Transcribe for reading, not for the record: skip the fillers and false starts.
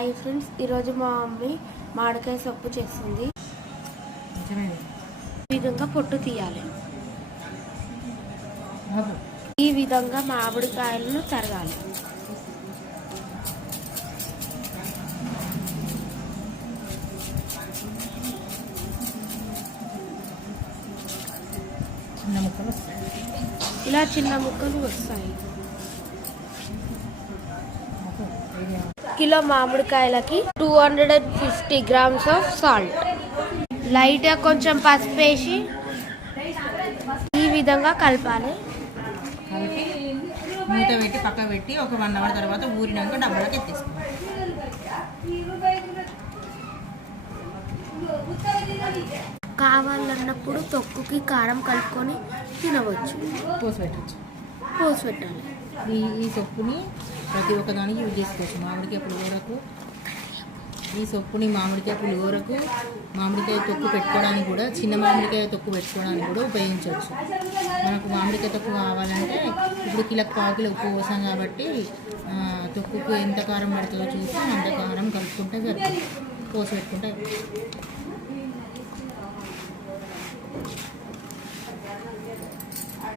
Hi friends, ఈరోజు మా mummy మామిడికాయ సొప్పు చేస్తుంది. ఈ విధంగా పొట్టు తీయాలి. ఈ విధంగా మామిడికాయలను తరగాలి. ఇలా చిన్న ముక్కలు వస్తాయి. కిలో మామిడికాయలకి 250 grams ఆఫ్ సాల్ట్, లైట్గా కొంచెం పసుపు వేసి ఈ విధంగా కలపాలి. కలిపి మూత పెట్టి పక్క పెట్టి ఒక 1 hour తర్వాత ఊరినాక డబ్బాలకు ఎత్తేసుకోవాలి. కావాలన్నప్పుడు తొక్కుకి కారం కలుపుకొని తినవచ్చు. పోసి పెట్టాలి. ఈ సొప్పుని ప్రతి ఒక్కదానికి యూజ్ చేసుకోవచ్చు. మామిడికాయ పులిహోరకు, ఈ సొప్పుని మామిడికాయ పులిహోరకు, మామిడికాయ తొక్కు పెట్టుకోవడానికి కూడా, చిన్న మామిడికాయ తొక్కు పెట్టుకోవడానికి కూడా ఉపయోగించవచ్చు. మనకు మామిడికాయ తొక్కు కావాలంటే ఇప్పుడు కిలోకి 1/4 కిలో ఉప్పు పోసాం కాబట్టి తొక్కుకు ఎంత కారం పడుతుందో చూసి అంత కారం కలుపుకుంటే సరిపోతుంది. పోసి పెట్టుకుంటే